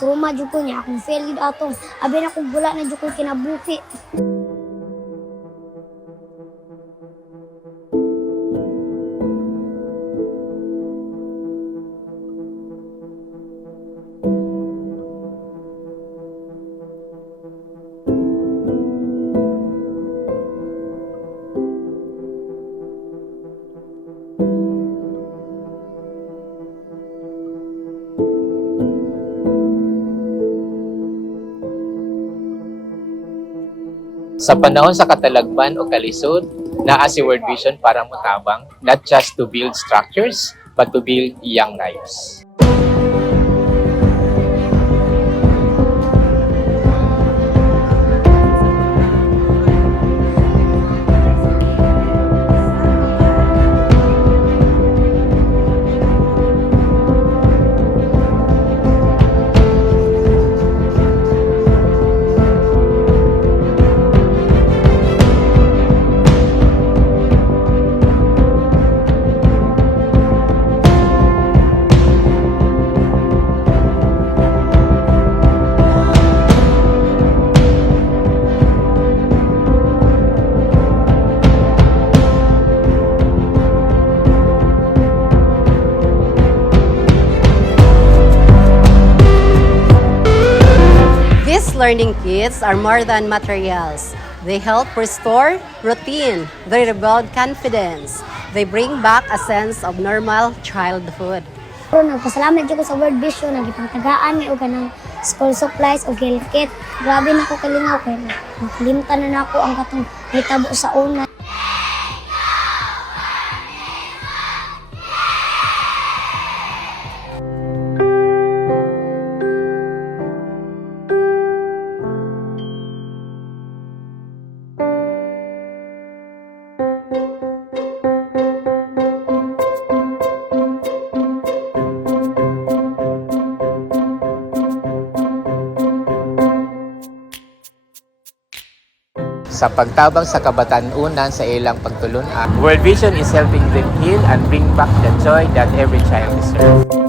Truma jud ko niya akong failed atong. Abi na kong gula na jud ko kinabuhi. Sa panahon sa katalagman o kalisod, naa si World Vision para motabang, not just to build structures, but to build young lives. These learning kits are more than materials. They help restore routine. They rebuild confidence. They bring back a sense of normal childhood. Pero nagpasalamat jud ko sa World Vision, nagipangtagaan mi og kanang school supplies o health kit. Grabe na ko kalingaw kay nakalimtan na nako ang katong hitabo sa una. Sa pagtabang sa kabatan-unan sa ilang pagtulun, World Vision is helping them heal and bring back the joy that every child deserves.